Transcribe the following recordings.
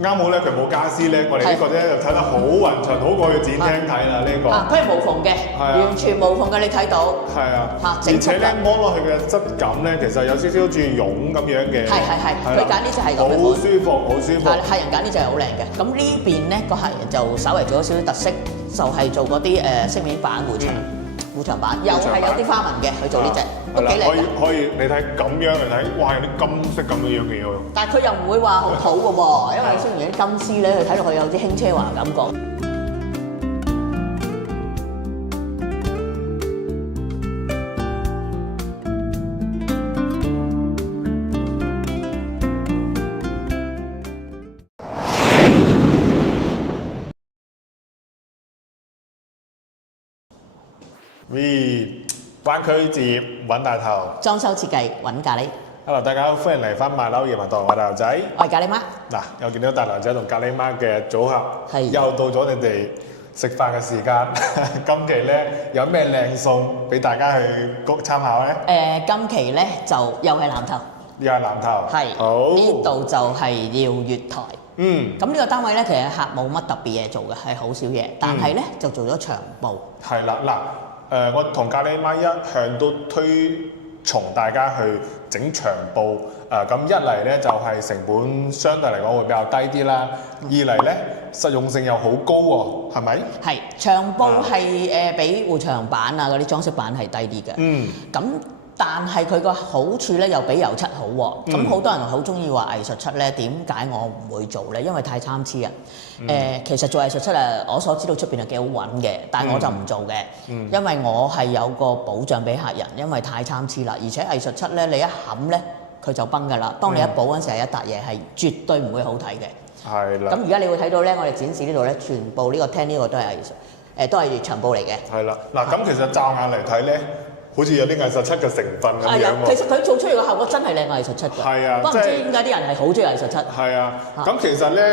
啱好咧，佢冇家私咧，我哋呢個咧就睇得好勻循，好過去展廳睇啦呢個。佢係無縫嘅，完全無縫嘅，你睇到。係啊，而且咧摸落去嘅質感咧，其實有少少好似絨咁樣嘅。係，佢揀呢隻係咁嘅款。好舒服，好舒服。客人揀呢隻係好靚嘅。咁呢邊咧個客人就稍為做咗少少特色，就係做嗰啲飾面板護牆板，又係有啲花紋嘅，去做呢隻都幾靚嘅。可以，你睇咁樣嚟睇，哇！有啲金色咁樣嘅喎。但係佢又唔會話好土嘅喎，因為雖然啲金絲咧，佢睇落去有啲輕奢華感覺。灣區置業揾大頭，裝修設計揾咖喱。Hello， 大家好，歡迎嚟翻賣樓移民堂，我係大頭仔。我係咖喱媽。嗱，又見到大頭仔同咖喱媽嘅組合，又到咗你哋食飯嘅時間。今期咧有咩靚餸俾大家去參考咧？今期咧就又係南頭，又係南頭。係。好。呢度就係耀月台。咁呢個單位咧，其實客冇乜特別嘢做嘅，係好少嘢，但係咧就做咗牆布。係啦，嗱。我同咖喱媽一向都推崇大家去整牆布，咁一嚟咧就係成本相對嚟講會比較低啲啦，二嚟咧實用性又好高喎，係咪？係，牆布係比護牆板啊嗰啲裝飾板係低啲嘅。咁但係佢個好處咧又比油漆好喎。咁好多人好中意話藝術漆咧，點解我唔會做咧？因為太參差啊。其實做藝術漆啊，我所知道出邊係幾好揾嘅，但係我就唔做嘅，因為我係有個保障俾客人，因為太參差啦，而且藝術漆咧你一冚咧佢就崩㗎啦，當你一補嗰陣時係一笪嘢係絕對唔會好睇嘅。係啦。咁而家你會睇到咧，我哋展示呢度咧，全部呢個廳呢個都係藝術，都係牆布嚟嘅。係啦。嗱，咁其實驟眼嚟睇咧，好似有啲藝術漆嘅成分咁樣喎。其實佢做出嚟嘅效果真係靚藝術漆㗎。係啊，不過唔知點解啲人係好中意藝術漆。係啊，咁其實咧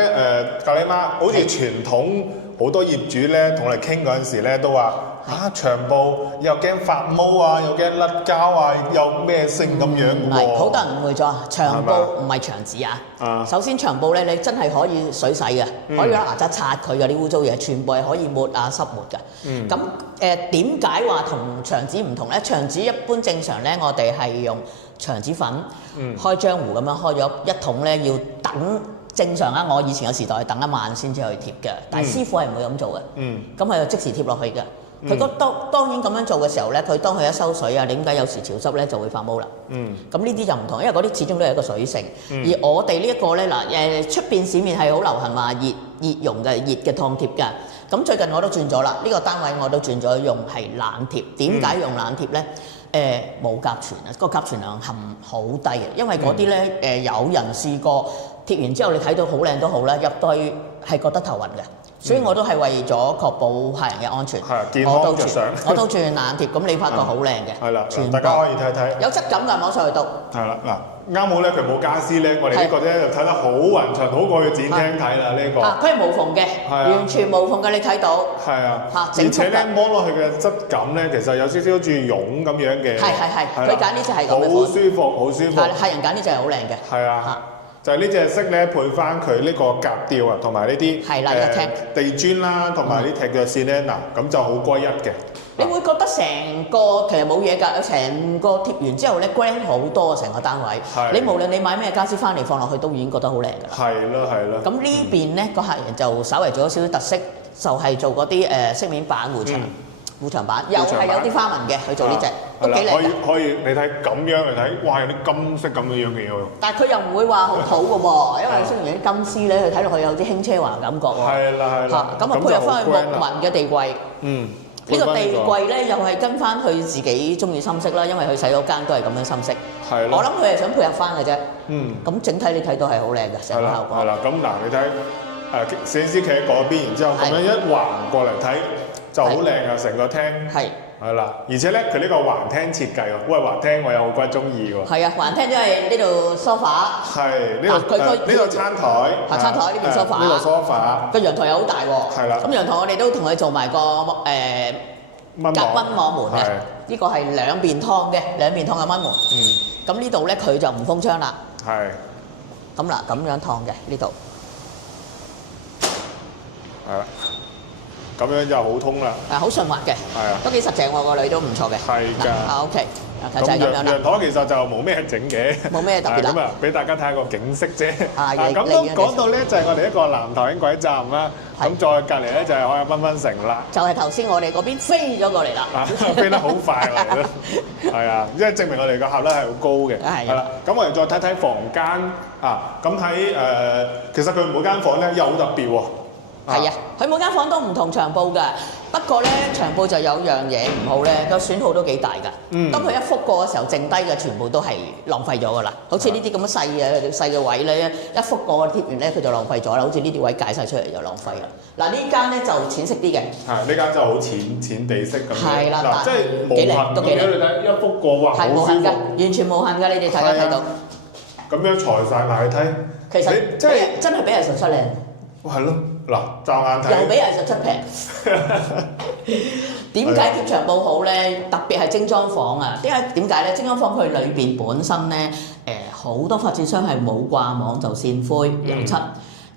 咖喱媽好似傳統好多業主咧同我哋傾嗰陣時咧都話牆布又驚發毛啊，又驚甩膠啊，又咩性咁樣喎。唔係，好多人誤會咗，牆布唔係牆紙啊。首先牆布咧你真係可以水洗嘅，可以攞牙刷擦佢嘅啲污糟嘢，全部係可以抹啊濕抹㗎。咁點解話同牆紙唔同咧？牆紙一般正常咧，我哋係用牆紙粉開漿糊咁樣開咗一桶咧，要等正常啊！我以前嘅時代等一晚先至去貼嘅，但係師傅係唔會咁做嘅。咁係就即時貼落去嘅。佢當然咁樣做嘅時候咧，佢當佢一收水啊，點解有時潮濕咧就會發毛啦？咁呢啲就唔同，因為嗰啲始終都係一個水性。而我哋呢一個咧嗱出邊市面係好流行話熱熔嘅熱嘅燙貼㗎。咁最近我都轉咗啦，呢個單位我都轉咗用係冷貼。點解用冷貼咧？冇甲醛啊，個甲醛量含好低嘅，因為嗰啲咧有人試過貼完之後，你睇到好靚都好啦，入到去係覺得頭暈嘅。所以我都係為咗確保客人嘅安全，我都轉冷貼，咁你發覺好靚嘅。係啦，大家可以睇睇。有質感㗎，摸上去都。係啦，嗱，啱好咧，佢冇家私咧，我哋呢個咧就睇得好勻循，好過去展廳睇啦呢個。佢係無縫嘅，完全無縫嘅，你睇到。係啊。而且咧摸落去嘅質感咧，其實有少少好似絨咁樣嘅。係，佢揀呢隻係咁嘅款。好舒服，好舒服。客人揀呢隻係好靚嘅。係啊。就係呢隻色咧，配翻佢呢個夾吊啊，同埋呢啲地磚啦，同埋啲踢腳線咧，嗱咁就好歸一嘅。你會覺得成個其實冇嘢㗎，成個貼完之後咧 grand 好多啊，成個單位。你無論你買咩家私翻嚟放落去，都已經覺得好靚㗎啦。係咯，係咯。咁呢邊咧個客人就稍為做咗少少特色，就係做嗰啲飾面板護牆板，又係有啲花紋嘅，去做呢隻都幾靚。可以，你睇咁樣嚟睇，哇！有啲金色咁樣嘅嘢喎。但係佢又唔會話好土嘅喎，因為雖然啲金絲咧，佢睇落去有啲輕奢華感覺喎。係啦，係啦。咁啊配合翻去木紋嘅地櫃。呢個地櫃咧又係跟翻佢自己中意深色啦，因為佢洗嗰間都係咁樣深色。係。我諗佢係想配合翻嘅啫。咁整體你睇到係好靚嘅成個效果。係啦，咁嗱你睇攝影師企喺嗰邊，然之後咁樣一橫過嚟睇。就好靚啊！成個廳係啦，而且咧佢呢個橫廳設計喎，喂橫廳我又好鬼中意喎。係啊，橫廳即係呢度 sofa。係呢度呢個餐台。餐台呢邊 sofa。呢個 sofa。個陽台又好大喎。係啦。咁陽台我哋都同佢做埋個隔溫網門嘅，呢個係兩邊燙嘅溫門。咁呢度咧佢就唔封窗啦。係。咁嗱，咁樣燙嘅呢度。係啦。咁樣就好通啦。好順滑嘅。係啊。都幾實淨喎，個女都唔錯嘅。係㗎。OK。就係咁樣啦。陽台其實就冇咩整嘅。冇咩特別啦。咁啊，俾大家睇下個景色啫。咁都講到咧，就係我哋一個南頭輕軌站啦。咁再隔離咧就係海逸繽紛城啦。就係頭先我哋嗰邊飛咗過嚟啦。飛得好快嚟咯。係啊，因為證明我哋個效率係好高嘅。係啦。咁我哋再睇睇房間啊。咁喺其實佢每間房咧又好特別喎。係啊，佢每間房都唔同長報㗎。不過咧，長報就有樣嘢唔好咧，個損耗都幾大㗎。當佢一覆過嘅時候，剩低嘅全部都係浪費咗㗎啦。好似呢啲咁嘅細嘅位咧，一覆過貼完咧，佢就浪費咗啦。好似呢啲位解晒出嚟就浪費啦。嗱，呢間咧就淺色啲嘅。係，呢間就好淺地色咁樣。係啦，嗱，即係無痕咁樣，你睇一覆過哇，好舒服，完全無痕㗎。你哋大家睇到。咁樣裁晒埋去睇，其實即係真係比藝術出靚。係咯。嗱，驟眼睇又俾藝術出平。點解貼長報好咧？特別係精裝房啊！點解咧？精裝房佢裏邊本身咧，好多發展商係冇掛網就線灰油漆。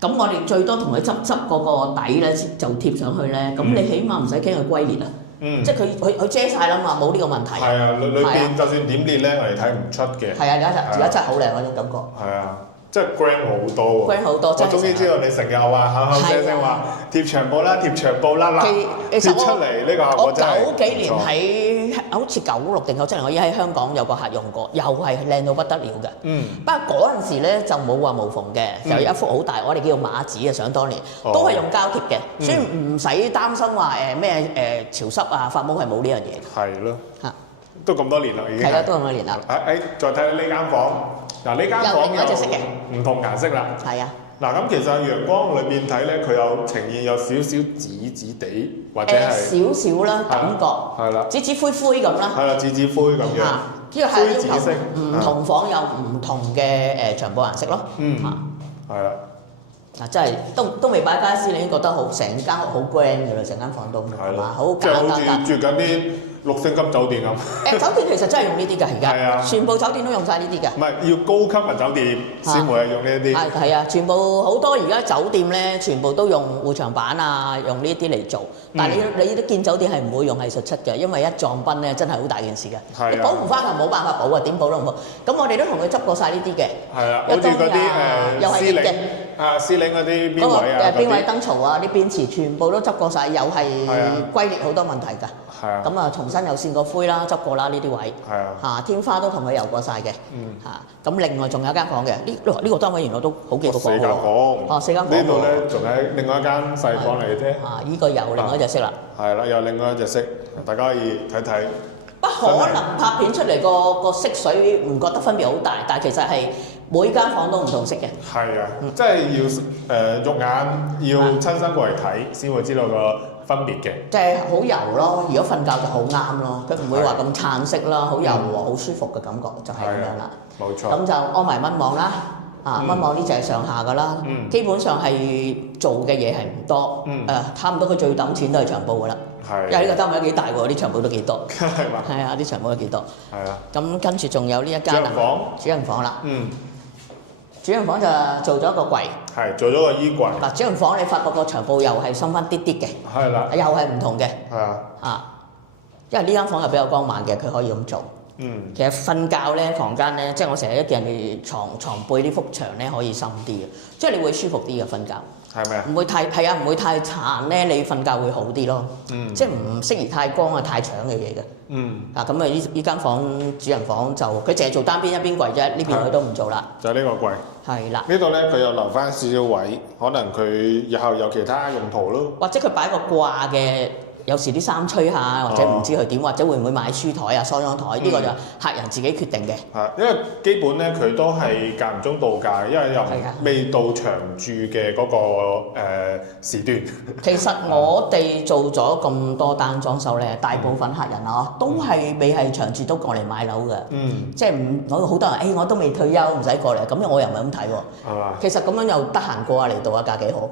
咁我哋最多同佢執嗰個底咧，就貼上去咧。咁你起碼唔使驚佢龜裂啊！即係佢遮晒啦嘛，冇呢個問題。係啊，裏邊就算點裂咧，我哋睇唔出嘅。係啊，而家真係好靚嗰種感覺。係啊。即係 grand 好多喎 ，grand 好多，我終於知道你成日話口口聲聲話貼長報啦，貼長報啦，貼出嚟呢個效果真係唔錯。我9幾年喺好似96定97年，我已經喺香港有個客用過，又係靚到不得了嘅。不過嗰陣時咧就冇話無縫嘅，就一幅好大，我哋叫做馬紙啊，想當年都係用膠貼嘅，所以唔使擔心話咩潮濕啊、發毛係冇呢樣嘢。係咯，嚇，都咁多年啦已經。係啦，都咁多年啦。再睇下呢間房。嗱，呢間房有唔同顏色啦。係啊。嗱，咁其實陽光裏邊睇咧，佢有呈現有少少紫紫地，或者係少少啦感覺。係啦。紫紫灰灰咁啦。係啦，紫紫灰咁樣。呢個係要求唔同房有唔同嘅長報顏色咯。係啦。嗱，真係都未擺家私，你已經覺得好成間屋好 grand 㗎啦，成間房都係嘛，好簡單。即係好似住緊啲6星級酒店咁。酒店其實真係用呢啲㗎，而家。係啊。全部酒店都用晒呢啲㗎。唔係，要高級嘅酒店先會係用呢啲。係啊，全部好多而家酒店咧，全部都用護牆板啊，用呢啲嚟做。但係你都見酒店係唔會用藝術漆嘅，因為一撞崩咧真係好大件事嘅。係。你補唔翻係冇辦法補啊，點補都唔補。咁我哋都同佢執過晒呢啲嘅。係啊。好似嗰啲又係嘅。司令嗰啲邊位啊？邊位燈槽啊？啲邊池全部都執過晒，又係龜裂好多問題㗎。係啊。咁啊，重新又線過灰啦，執過啦呢啲位。係啊。天花都同佢油過晒嘅。咁另外仲有間房嘅，呢個單位原來都好幾個房喎。4間房。4間房。呢度咧仲喺另外一間細房嚟嘅啫。呢個又另外一隻色啦。係啦，又另外一隻色，大家可以睇睇。不可能拍片出嚟個色水唔覺得分別好大，但係其實係每間房都唔同色嘅。係啊，即係要肉眼要親身過嚟睇先會知道個分別嘅。即係好柔咯，如果瞓覺就好啱咯，佢唔會話咁橙色啦，好柔和、好舒服嘅感覺就係咁樣啦。冇錯。咁就安埋蚊網啦，蚊網呢就係上下噶啦，基本上係做嘅嘢係唔多，差唔多佢最揼錢都係長報噶啦。因為呢個單位都幾大喎，啲長報都幾多。係嘛？係啊，啲長報都幾多。係啊。咁跟住仲有呢一間主人房啦。主人房就做咗個櫃。係，做咗個衣櫃。嗱，主人房你發覺個長報又係深翻啲啲嘅。係啦。又係唔同嘅。係啊。因為呢間房係比較光猛嘅，佢可以咁做。其實瞓覺咧，房間咧，即係我成日都見人哋床背呢幅牆咧可以深啲嘅，即係你會舒服啲嘅瞓覺。係咪啊？唔會太殘咧，你瞓覺會好啲咯。即係唔適宜太光啊、太搶嘅嘢嘅。咁啊呢間房主人房就佢淨係做單邊一邊櫃啫，呢邊佢都唔做啦。就呢個櫃。係啦。呢度咧佢又留翻少少位，可能佢日後有其他用途咯。或者佢擺個掛嘅。有時啲衫吹下，或者唔知佢點，或者會唔會買書台啊、梳妝台？呢個就客人自己決定嘅。係，因為基本咧佢都係間唔中度假，因為又未到長住嘅嗰個時段。其實我哋做咗咁多單裝修咧，大部分客人都係未係長住都過嚟買樓嘅。即係我好多人我都未退休，唔使過嚟。咁我又唔係咁睇喎。係嘛？其實咁樣又得閒過下嚟度下價幾好。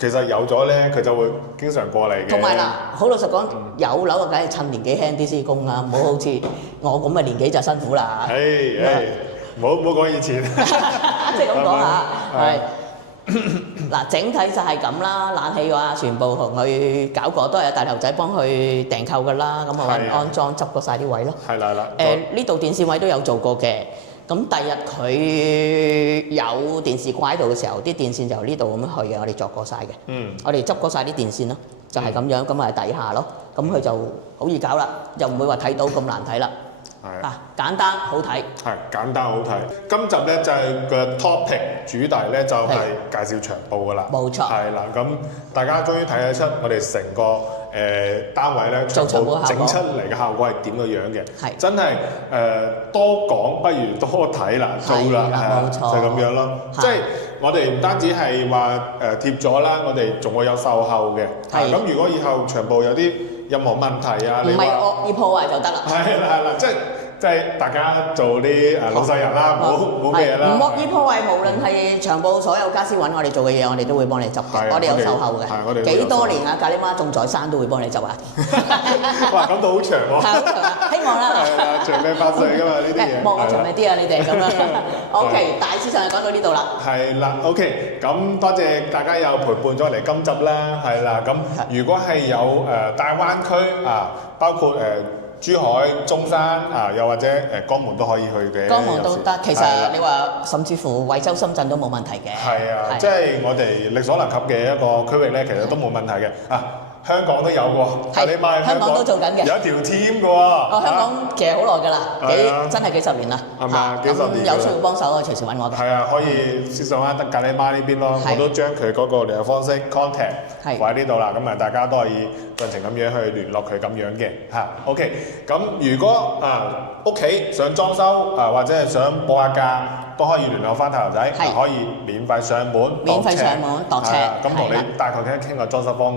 其實有咗咧，佢就會經常過嚟嘅。同埋嗱，好老實講，有樓啊，梗係趁年紀輕啲先供啊，唔好好似我咁嘅年紀就辛苦啦。唔好講以前。即係咁講下，係。嗱，整體就係咁啦，冷氣嘅話全部同佢搞過，都係有大頭仔幫佢訂購㗎啦，咁我安裝執過晒啲位咯。係啦。呢度電線位都有做過嘅，咁第日佢有電視掛喺度嘅時候，啲電線就由呢度咁樣去嘅，我哋作過晒嘅。我哋執過晒啲電線咯，就係咁樣，咁咪底下咯，咁佢就好易搞啦，又唔會話睇到咁難睇啦。係啊，簡單好睇。係簡單好睇。今集咧就係個 topic 主題咧就係介紹長報噶啦。冇錯。係啦，咁大家終於睇得出我哋成個單位咧長報整出嚟嘅效果係點個樣嘅。係。真係多講不如多睇啦，做啦，係啊，就係咁樣咯。即係我哋唔單止係話貼咗啦，我哋仲會有售後嘅。係。咁如果以後長報有啲任何問題啊，你話唔係惡意破壞就得啦。係啦，即係大家做啲老實人啦，冇咩啦。唔惡意破壞，無論係長報所有家私揾我哋做嘅嘢，我哋都會幫你執嘅。我哋有售後嘅。幾多年啊？咖喱媽仲在生都會幫你執啊！哇，咁都好長喎。係好長啊！希望啦。係啊，長命百歲㗎嘛呢啲嘢。望我長命啲啊！你哋咁樣。OK，大致上就講到呢度啦。係啦，OK，咁多謝大家又陪伴咗嚟今集啦，係啦，咁如果係有大灣區啊，包括珠海、中山啊，又或者江門都可以去嘅。江門都得，其實你話甚至乎惠州、深圳都冇問題嘅。係啊，即係我哋力所能及嘅一個區域咧，其實都冇問題嘅。啊，香港都有喎，咖喱媽香港都做緊嘅，有一條 team 嘅喎。哦，香港其實好耐㗎啦，真係幾十年啦。係嘛，幾十年。有需要幫手啊，隨時揾我。係啊，可以私信得咖喱媽呢邊咯，我都將佢嗰個聯絡方式 contact 放喺呢度啦。咁啊，大家都可以盡情咁樣去聯絡佢咁樣嘅嚇。OK，咁如果屋企想裝修或者係想報下價，都可以聯絡翻大頭仔，可以免費上門度尺，咁同你大概傾個裝修方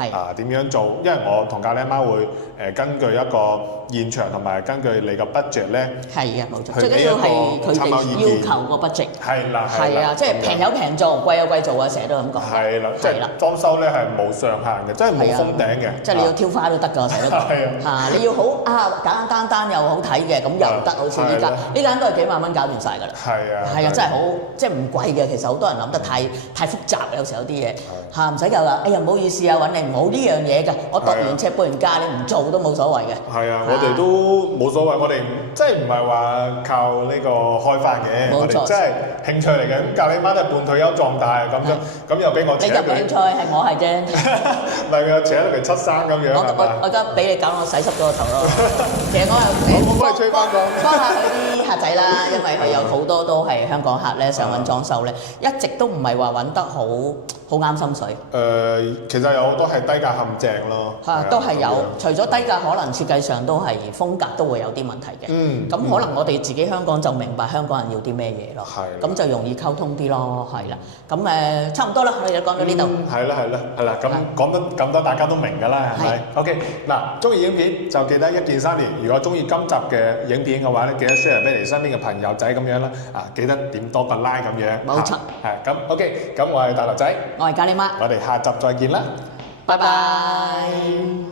案，點樣做？因為我同咖喱媽會根據一個現場同埋根據你個 budget 咧，係啊冇錯，最緊要係佢哋要求個 budget，係啦，係啊，即係平有平做，貴有貴做啊，成日都咁講。係啦，即係裝修咧係冇上限嘅，即係冇封頂嘅，即係你要挑花都得㗎，成日都講。嚇，你要好簡簡單又好睇嘅，咁又得，好似依家呢間都係幾萬蚊搞掂晒㗎啦。係啊，真係好，即係唔貴嘅。其實好多人諗得太複雜，有時候有啲嘢嚇唔使夠啦。哎呀，唔好意思啊，揾你唔好呢樣嘢㗎。我度完尺報完價，你唔做都冇所謂嘅。係啊，我哋都冇所謂，我哋即係唔係話靠呢個開飯嘅，我哋真係興趣嚟嘅。咁咖喱媽都係半退休狀態咁樣，咁又俾我扯一句。你入興趣係我係啫。唔係㗎，扯一句七生咁樣。我而家俾你搞我洗濕咗個頭咯。其實我幫你吹翻個，幫下佢啲客仔啦，因為佢有好多都係香港客咧，想揾裝修咧，一直都唔係話揾得好啱心水。其實有好多係低價陷阱咯。嚇，都係有。除咗低價，可能設計上都係風格都會有啲問題嘅。咁可能我哋自己香港就明白香港人要啲咩嘢咯。係。咁就容易溝通啲咯，係啦。咁差唔多啦，我哋講到呢度。係啦。咁講得咁多，大家都明㗎啦，係咪？OK，嗱，中意影片就記得1鍵3連。如果中意今集嘅影片嘅話咧，記得 share 俾你身邊嘅朋友仔咁樣啦。記得點多個 like 咁樣。冇錯。係咁 OK，咁我係大頭仔，我係咖喱媽，我哋下集再見啦，拜拜。